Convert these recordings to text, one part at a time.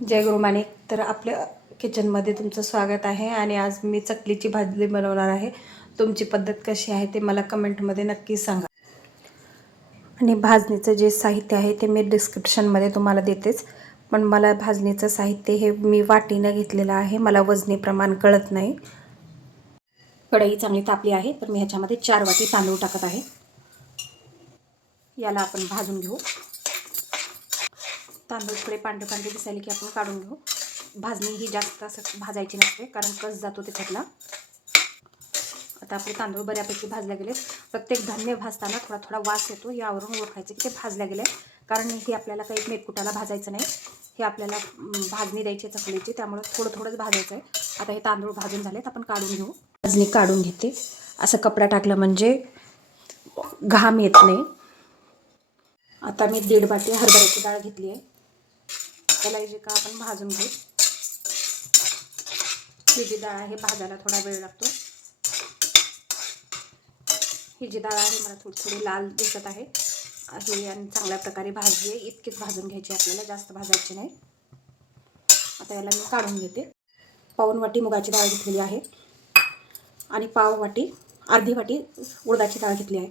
जय गुरुमाने तर आपल्या किचनमध्ये तुमचं स्वागत आहे आणि आज मी चकलीची भाजी बनवणार आहे. तुमची पद्धत कशी आहे ते मला कमेंटमध्ये नक्की सांगा. आणि भाजणीचं जे साहित्य आहे ते मी डिस्क्रिप्शनमध्ये तुम्हाला देतेच. पण मला भाजणीचं साहित्य हे मी वाटीनं घेतलेलं आहे. मला वजनी प्रमाण कळत नाही. कढई चांगली तापली आहे तर मी ह्याच्यामध्ये चार वाटी तांदूळ टाकत आहे. याला आपण भाजून घेऊ. तांदूळ थोडे पांढरे पांढरे दिसायले की आपण काढून घेऊ. भाजणी ही जास्त असं भाजायची नसते कारण कस जातो त्याच्यातला आता आपले तांदूळ बऱ्यापैकी भाजले गेले प्रत्येक धान्य भाजताना थोडा थोडा वास येतो. यावरून ओळखायचं की ते भाजल्या गेले. कारण हे आपल्याला काही मेटकुटाला भाजायचं नाही. हे आपल्याला भाजणी द्यायची आहे चकलीची त्यामुळे थोडं थोडंच भाजायचं आहे. आता हे तांदूळ भाजून झालेत. आपण काढून घेऊ. भाजणी काढून घेते. असं कपडा टाकलं म्हणजे घाम येत नाही. आता मी दीड वाटी हरभऱ्याची डाळ घेतली आहे. त्याला जे का आपण भाजून घेऊ. ही जी डाळ आहे भाजायला थोडा वेळ लागतो. ही जी डाळ आहे मला थोडी थोडी लाल दिसत आहे. ही आणि चांगल्या प्रकारे भाजली आहे. इतकीच भाजून घ्यायची आपल्याला जास्त भाजायची नाही. आता याला मी काढून घेते. पाऊन वाटी मुगाची डाळ घेतलेली आहे. आणि पाव वाटी अर्धी वाटी उडदाची डाळ घेतली आहे.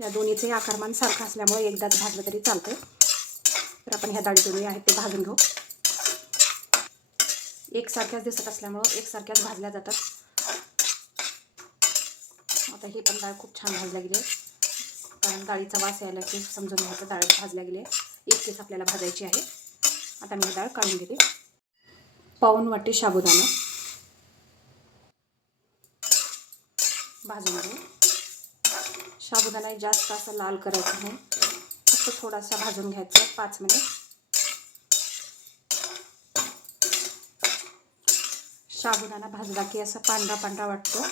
या दोन्हीचे आकारमान सारखं असल्यामुळे एकदाच भाजलं तरी चालतं आपण ह्या डाळी दोन्ही आहेत ते भाजून घेऊ. एकसारख्याच दिसत असल्यामुळं एकसारख्याच भाजल्या जातात. आता ही पण डाळ खूप छान भाजल्या गेली आहे. कारण डाळीचा वास यायला की समजून घ्यायचं डाळ भाजल्या गेली आहे. इतकीच आपल्याला भाजायची आहे. आता मी ही डाळ काढून घेते. पाऊन वाटे साबुदाणा. भाजून घेऊ. साबुदाणा जास्त असं लाल करायचं नाही. तो थोडासा भाजून घ्यायचा पाच मिनिट. साबुदाणा भाजला की असा पांढरा पांढरा वाटतो.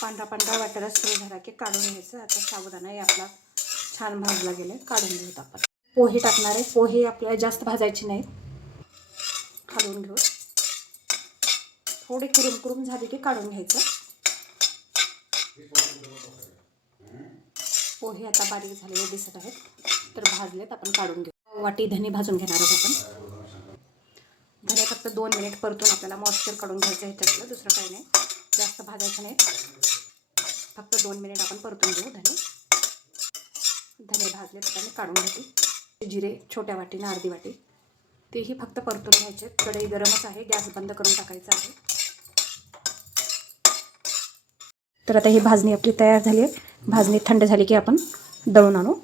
पांढरा पांढरा वाटायला सुरू झाला की काढून घ्यायचं. आता साबुदाणा हे आपला छान भाजला गेले काढून घेऊत आपण. पोहे टाकणार आहे. पोहे आपल्याला जास्त भाजायचे नाहीत. हलवून घेऊ. थोडे कुरुम कुरुम झाले की काढून घ्यायचं. पोहे आता बारीक झालेले दिसत आहेत. तर भाजलेत आपण काढून घेऊ. वाटी धने भाजून घेणार आहोत आपण. धने फक्त दोन मिनिट परतून आपल्याला मॉइश्चर काढून घ्यायचं ह्याच्यातलं दुसरं काही नाही. जास्त भाजायचं नाही. फक्त दोन मिनिट आपण परतून घेऊ धने. धने भाजले तर मी काढून घेते. जिरे छोट्या वाटीने अर्धी वाटी. तेही फक्त परतून घ्यायचे. कढई गरमच आहे गॅस बंद करून टाकायचा आहे. तर आता ही भाजणी आपली तयार झाली आहे. भाजणी थंड झाली की आपण दळून आणू.